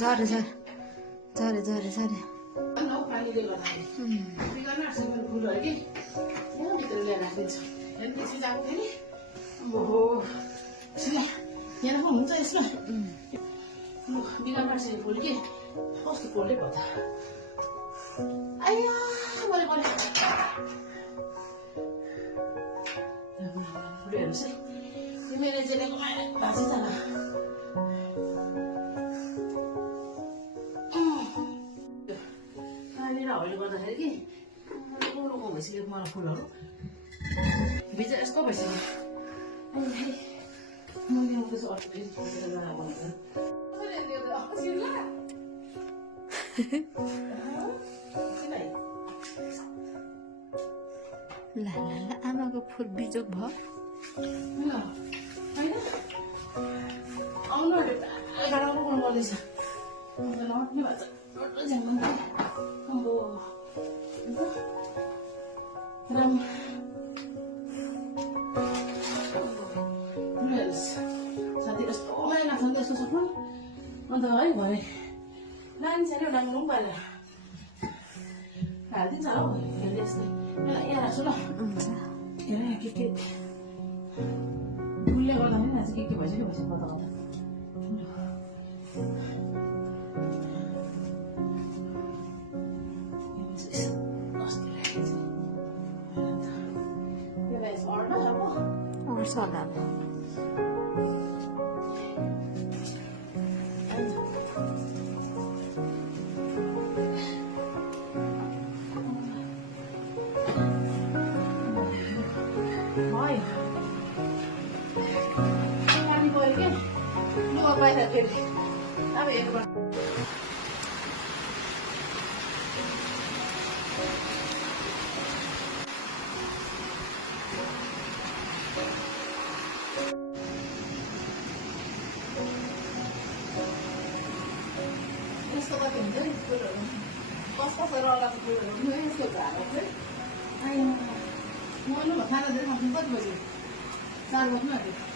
झरे झरे झरे झरे झरे यहाँ हुन्छ यसमा बिना मार्सेको फुल के कस्तो फुलले भयो त आइया मैले भने फुलहरू चाहिँ मेरो जेलेको भाँची त नानीर हौले गर्दाखेरि कि रोको भइसक्यो मलाई फुलहरू भित्र यस्तो भइसक्यो मैले त्यसो अर्को फुलेर लगाएको ला ला ला आमाको फुल बिजोक भयो आउनु गाडाको गर्नु गर्दैछ नट्ने भएछ साथी यस्तो माया लाग्छ नि त्यस्तो सक्नु अन्त है भरे नानी सानो डाङ्गो पनि पारेर हालिदिन्छ हौ हेर्दै यस्तै यहाँ राख्छु ल हेर के फुलले गर्दा पनि आज के भइसक्यो भइसक्यो कता कता अर्छ होला पानी पऱ्यो क्या लुगा बाहिर फेरि अब एकबाट यस्तो कति हुन्छ नि फुलहरू कस्तो रलाको फुलहरू पनि यस्तो झारेको चाहिँ आयो मर्नु भयो खाना धेरै खानु कति बज्यो 4 बज्नु आँट्यो